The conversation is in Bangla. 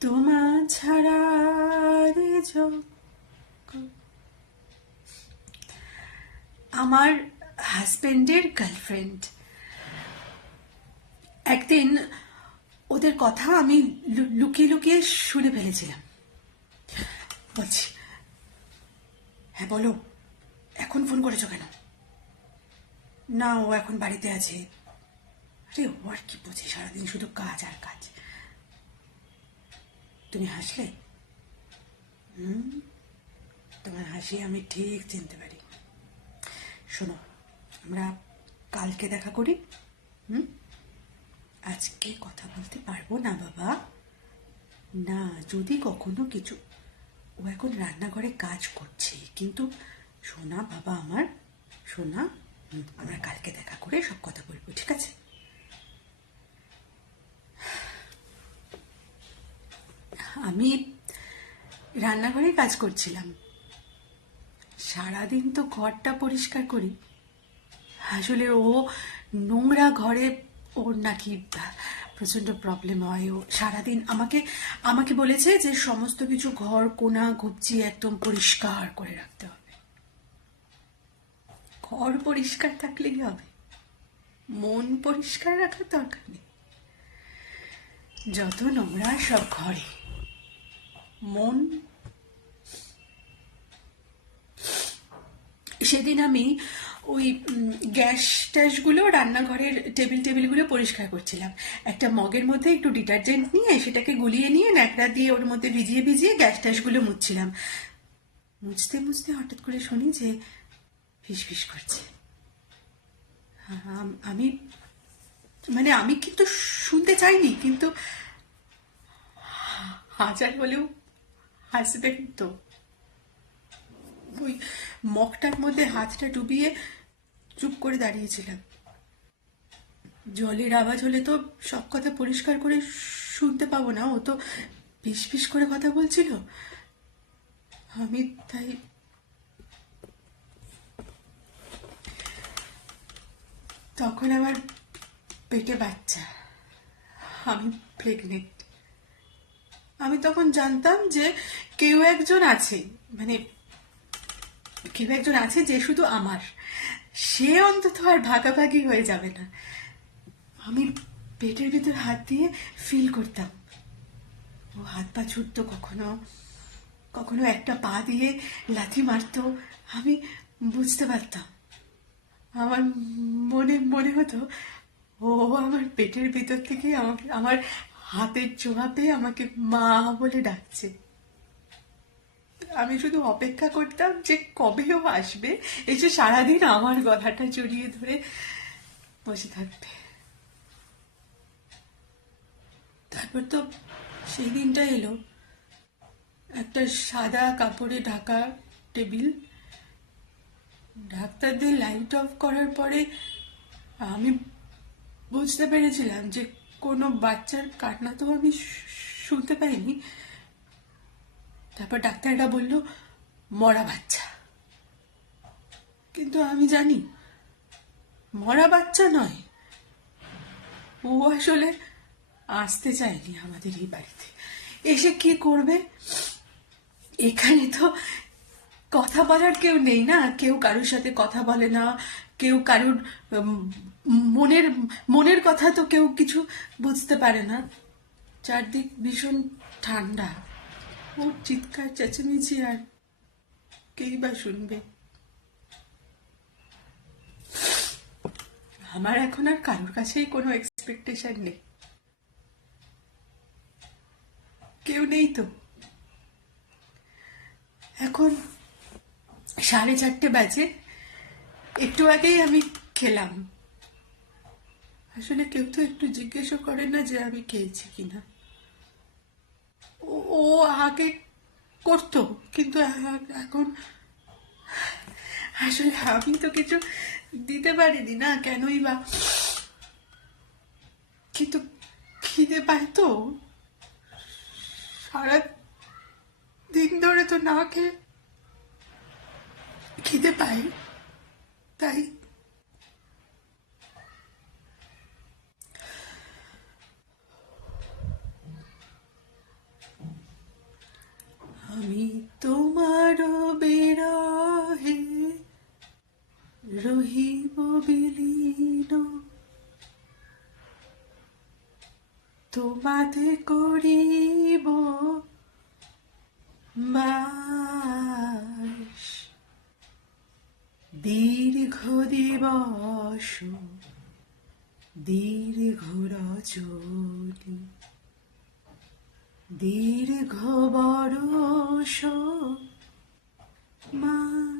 তোমা ছাড়া রে আমার হাজবেন্ডের গার্লফ্রেন্ড একদিন ওদের কথা আমি লুকিয়ে লুকিয়ে শুনে ফেলেছিলাম। বলছি, হ্যাঁ বলো, এখন ফোন করেছো কেন? না, ও এখন বাড়িতে আছে। আরে ও আর কি বোঝে, সারাদিন শুধু কাজ আর কাজ। তুমি হাসলে? তোমার হাসি আমি ঠিক চিনতে পারি। শোনো, আমরা কালকে দেখা করি। আজকে কথা বলতে পারবো না বাবা। না, যদি কখনো কিছু, ও এখন রান্নাঘরে কাজ করছে, কিন্তু সোনা বাবা আমার, সোনা, আমরা কালকে দেখা করে সব কথা বলবো, ঠিক আছে? আমি রান্নাঘরে কাজ করছিলাম, সারাদিন তো ঘরটা পরিষ্কার করি। আসলে ও নোংরা ঘরে, ওর নাকি প্রচণ্ড প্রবলেম হয়। ও সারাদিন আমাকে আমাকে বলেছে যে সমস্ত কিছু ঘর কোনা ঘুপচি একদম পরিষ্কার করে রাখতে হবে। ঘর পরিষ্কার থাকলেই হবে, মন পরিষ্কার রাখার দরকার নেই। যত নোংরা সব ঘরে, মন। সেদিন আমি ওই গ্যাস ট্যাসগুলো, রান্নাঘরের টেবিলগুলো পরিষ্কার করছিলাম। একটা মগের মধ্যে একটু ডিটারজেন্ট নিয়ে সেটাকে গুলিয়ে নিয়ে ন্যাকড়া দিয়ে ওর মধ্যে ভিজিয়ে ভিজিয়ে গ্যাস ট্যাসগুলো মুছছিলাম। মুছতে মুছতে হঠাৎ করে শুনি যে ফিসফিস করছে। আমি মানে আমি কিন্তু শুনতে চাইনি, কিন্তু হাজার হলেও হাসবেন তো। ওই মগটার মধ্যে হাতটা ডুবিয়ে চুপ করে দাঁড়িয়েছিলাম। জলের আওয়াজ হলে তো সব কথা পরিষ্কার করে শুনতে পাবো না, ও তো ফিস ফিস করে কথা বলছিল। আমি তাই তখন আমার পেটে বাচ্চা, আমি প্রেগনেন্ট। আমি তখন জানতাম যে কেউ একজন আছে, মানে কেউ একজন আছে যে শুধু আমার, সে অন্তত আর ভাগাভাগি হয়ে যাবে না। আমি পেটের ভিতর হাত দিয়ে ফিল করতাম, ও হাত পা ছুটতো, কখনো কখনো একটা পা দিয়ে লাথি মারতো। আমি বুঝতে পারতাম, আমার মনে মনে হতো ও আমার পেটের ভিতর থেকে আমাকে, আমার হাতের ছোঁয়া পেয়ে আমাকে মা বলে ডাকছে। আমি শুধু অপেক্ষা করতাম যে কবে ও আসবে, এসে সারাদিন আমার গলাটা জড়িয়ে ধরে বসে থাকবে। তারপর তো সেই দিনটা এলো, একটা সাদা কাপড়ে ঢাকা টেবিল, ডাক্তারদের লাইট অফ করার পরে আমি বুঝতে পেরেছিলাম যে কোনো বাচ্চার কান্না তো আমি শুনতে পাইনি। তারপর ডাক্তাররা বলল মরা বাচ্চা, কিন্তু আমি জানি মরা বাচ্চা নয়, ও আসলে আসতে চায়নি আমাদের এই বাড়িতে। এসে কি করবে? এখানে তো কথা বলার কেউ নেই না, কেউ কারোর সাথে কথা বলে না, কেউ কারোর মনের মনের কথা তো কেউ কিছু বুঝতে পারে না। চারদিক ভীষণ ঠান্ডা, ওর চিৎকার চেঁচামেচি আর কেই বা শুনবে? আমার এখন আর কারোর কাছেই কোনো এক্সপেকটেশন নেই, কেউ নেই তো। এখন 4:30 বাজে, একটু আগেই আমি খেলাম। আসলে কেউ তো একটু জিজ্ঞেসও করে না যে আমি খেয়েছি কিনা। ও আগে করতো, কিন্তু এখন আসলে আমি তো কিছু দিতে পারিনি না, কেনই বা। কিন্তু খিদে পায় তো, সারা দিন ধরে তো না খেয়ে খিদে পায়, তাই তোমাতে করিব বাস, দীর্ঘ দিবস দীর্ঘ রজনী, দীর্ঘ বরষ মা।